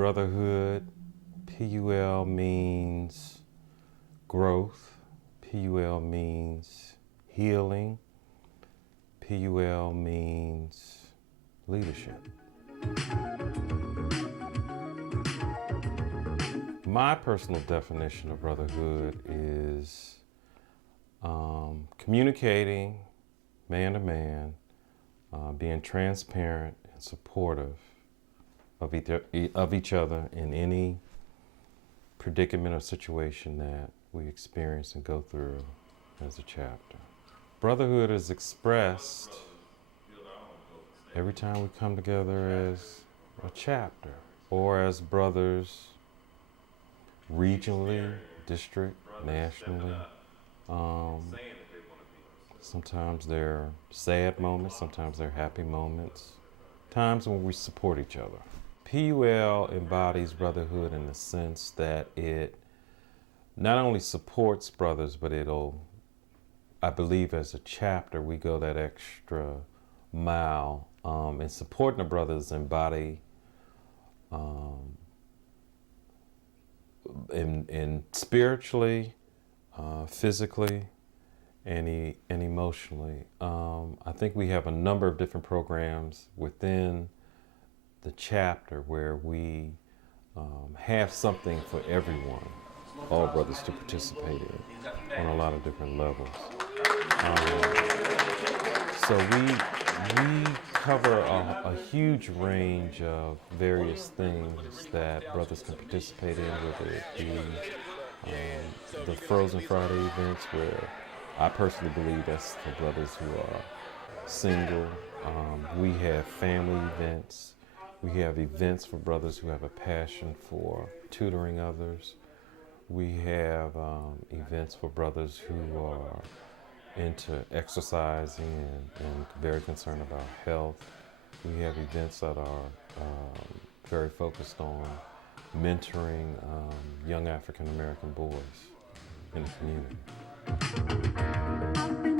Brotherhood. PUL means growth. PUL means healing. PUL means leadership. My personal definition of brotherhood is communicating man to man, being transparent and supportive of each other in any predicament or situation that we experience and go through as a chapter. Brotherhood is expressed every time we come together as a chapter or as brothers regionally, district, nationally. Sometimes they're sad moments, sometimes they're happy moments, times when we support each other. PUL embodies brotherhood in the sense that it not only supports brothers, but I believe as a chapter, we go that extra mile in supporting the brothers embody in spiritually, physically, and emotionally. I think we have a number of different programs within the chapter where we have something for everyone, all brothers, to participate in on a lot of different levels. So we cover a huge range of various things that brothers can participate in, whether it be the Frozen Friday events, where I personally believe that's for brothers who are single. We have family events. We have events for brothers who have a passion for tutoring others. We have events for brothers who are into exercising and very concerned about health. We have events that are very focused on mentoring young African American boys in the community. I've been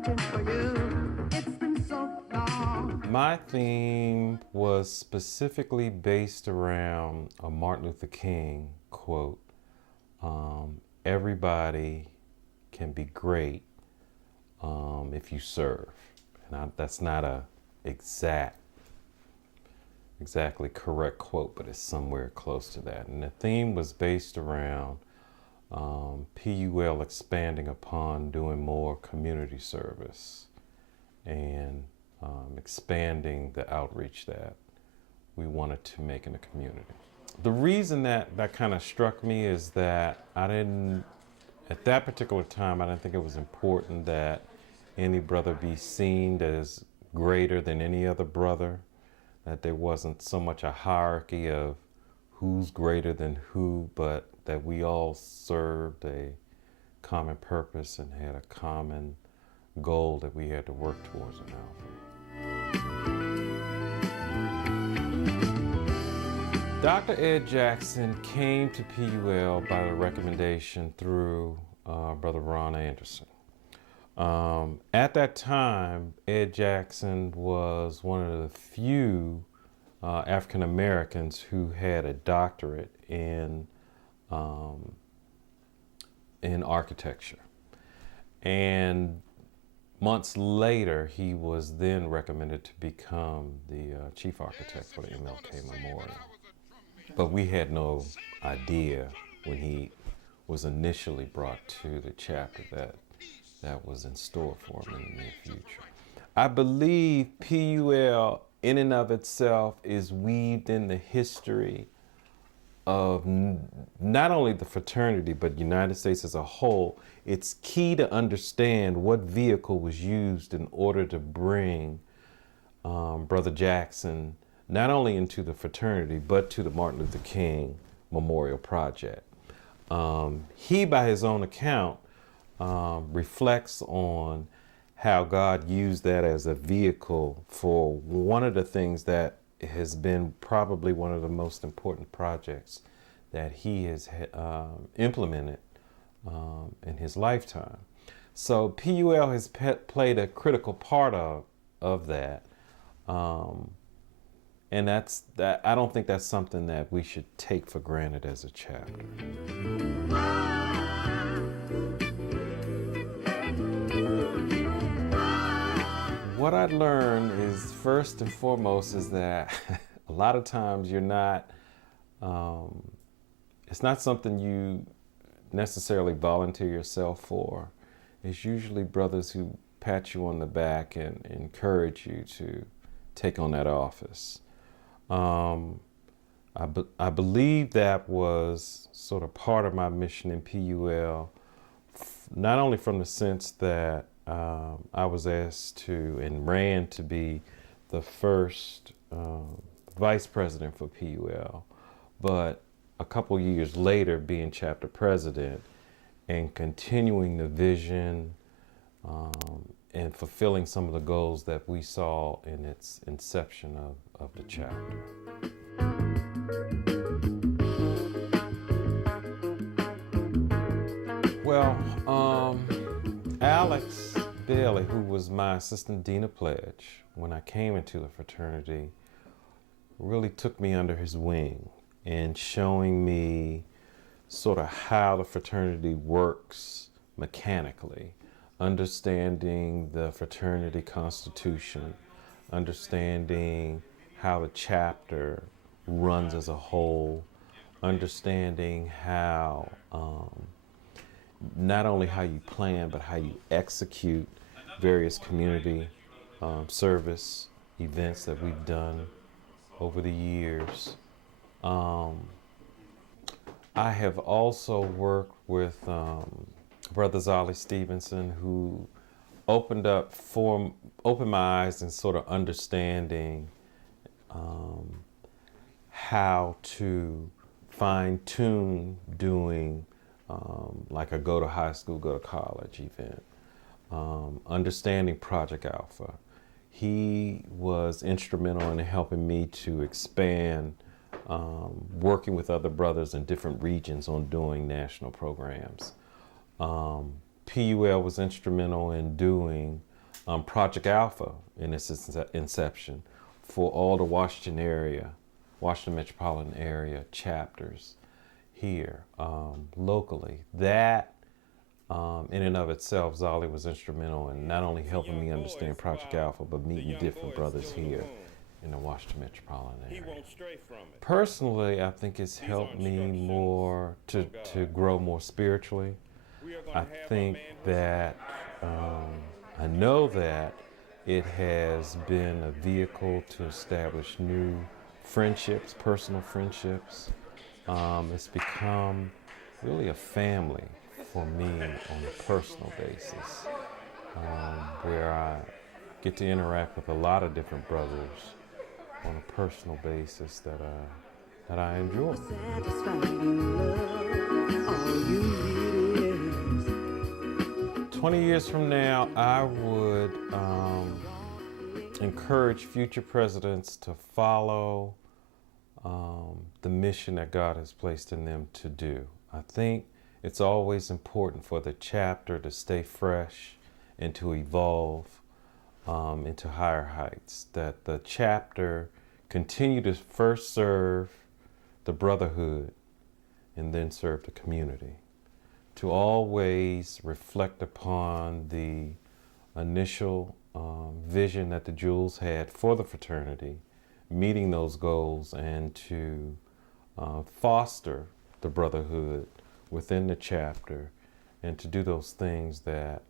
waiting for you. It's been so long. My theme was specifically based around a Martin Luther King quote, everybody can be great if you serve. And that's not a exactly correct quote, but it's somewhere close to that. And the theme was based around PUL expanding upon doing more community service and expanding the outreach that we wanted to make in the community. The reason that kind of struck me is that at that particular time, I didn't think it was important that any brother be seen as greater than any other brother, that there wasn't so much a hierarchy of who's greater than who, but that we all served a common purpose and had a common goal that we had to work towards in Alpha. Dr. Ed Jackson came to PUL by the recommendation through Brother Ron Anderson. At that time, Ed Jackson was one of the few African Americans who had a doctorate in architecture. And months later, he was then recommended to become the chief architect for the MLK Memorial. But we had no idea when he was initially brought to the chapter that was in store for him in the near future. I believe PUL in and of itself is weaved in the history of not only the fraternity, but the United States as a whole. It's key to understand what vehicle was used in order to bring Brother Jackson not only into the fraternity, but to the Martin Luther King Memorial Project. He, by his own account, reflects on how God used that as a vehicle for one of the things that has been probably one of the most important projects that he has implemented in his lifetime. So PUL has played a critical part of that. And that's that. I don't think that's something that we should take for granted as a chapter. What I learned is, first and foremost, is that a lot of times you're not, it's not something you necessarily volunteer yourself for. It's usually brothers who pat you on the back and encourage you to take on that office. I believe that was sort of part of my mission in PUL, not only from the sense that I was asked to and ran to be the first vice president for PUL, but a couple years later being chapter president and continuing the vision and fulfilling some of the goals that we saw in its inception of the chapter. Well, Alex Bailey, who was my assistant dean of pledge when I came into the fraternity, really took me under his wing and showing me sort of how the fraternity works mechanically, understanding the fraternity constitution, understanding how the chapter runs as a whole, understanding how not only how you plan, but how you execute various community service events that we've done over the years. I have also worked with Brother Zolly Stevenson, who opened my eyes in sort of understanding how to fine tune doing like a go to high school, go to college event, understanding Project Alpha. He was instrumental in helping me to expand working with other brothers in different regions on doing national programs. PUL was instrumental in doing Project Alpha in its inception for all the Washington metropolitan area chapters here locally. That in and of itself, Zolly was instrumental in not only helping me understand Project Alpha, but meeting different brothers here in the Washington metropolitan area. Personally, I think it's helped me more to grow more spiritually. I think that I know that it has been a vehicle to establish new friendships, personal friendships. It's become really a family for me on a personal basis, where I get to interact with a lot of different brothers on a personal basis that I enjoy. 20 years from now, I would encourage future presidents to follow the mission that God has placed in them to do. I think it's always important for the chapter to stay fresh and to evolve into higher heights, that the chapter continue to first serve the brotherhood and then serve the community, to always reflect upon the initial vision that the Jewels had for the fraternity, meeting those goals, and to foster the brotherhood within the chapter, and to do those things that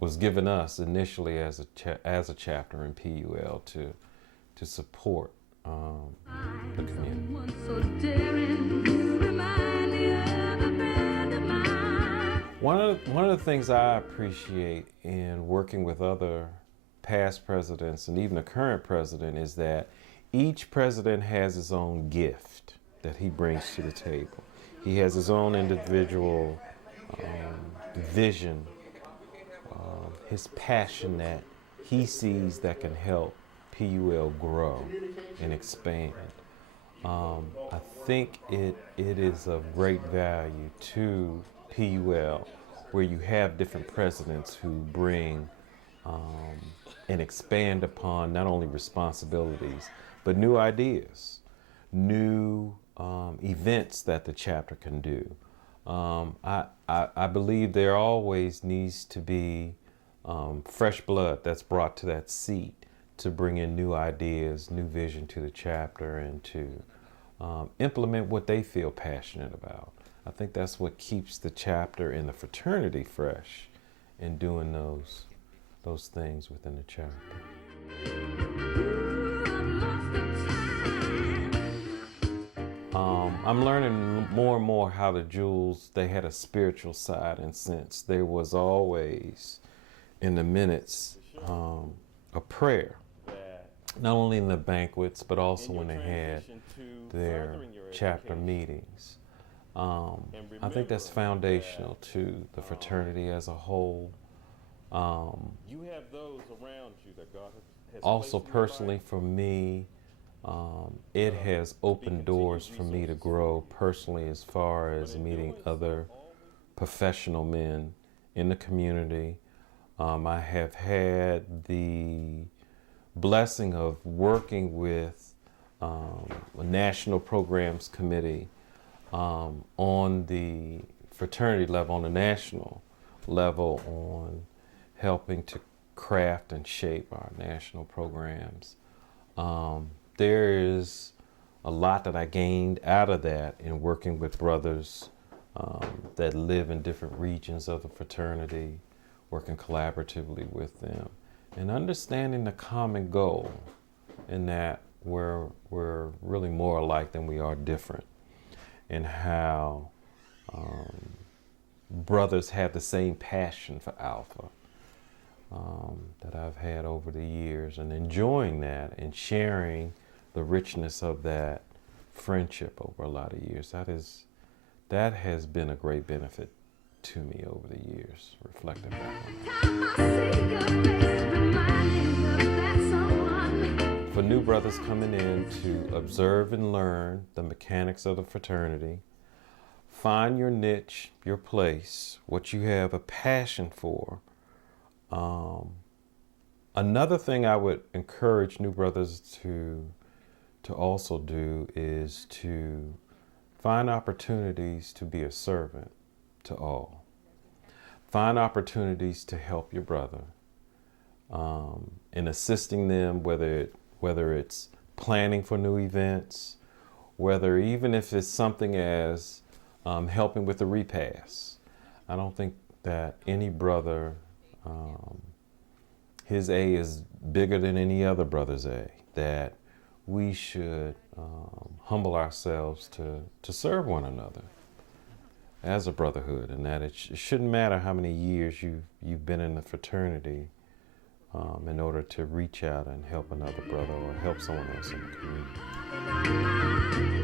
was given us initially as a chapter in PUL to support the community. One of the things I appreciate in working with other past presidents and even the current president is that each president has his own gift that he brings to the table. He has his own individual vision, his passion that he sees that can help PUL grow and expand. I think it is of great value to PUL where you have different presidents who bring and expand upon not only responsibilities, but new ideas, new events that the chapter can do. I believe there always needs to be fresh blood that's brought to that seat to bring in new ideas, new vision to the chapter, and to implement what they feel passionate about. I think that's what keeps the chapter and the fraternity fresh in doing those things within the chapter. I'm learning more and more how the Jewels, they had a spiritual side, and since there was always in the minutes a prayer, not only in the banquets, but also when they had their chapter meetings. I think that's foundational to the fraternity as a whole. You have those around you that God has Also, placed in your personally, life. for me, it has opened doors for me to grow personally as far as meeting other professional men in the community. I have had the blessing of working with a national programs committee on the fraternity level, on the national level, on helping to craft and shape our national programs. There is a lot that I gained out of that in working with brothers that live in different regions of the fraternity, working collaboratively with them, and understanding the common goal in that we're really more alike than we are different, and how brothers have the same passion for Alpha that I've had over the years, and enjoying that and sharing the richness of that friendship over a lot of years. That has been a great benefit to me over the years, reflecting back on that. For new brothers coming in to observe and learn the mechanics of the fraternity, find your niche, your place, what you have a passion for. Another thing I would encourage new brothers to also do is to find opportunities to be a servant to all. Find opportunities to help your brother in assisting them, whether it's planning for new events, whether even if it's something as helping with the repast. I don't think that any brother, his A is bigger than any other brother's A, that we should humble ourselves to serve one another as a brotherhood, and that it shouldn't matter how many years you've been in the fraternity in order to reach out and help another brother or help someone else in the community.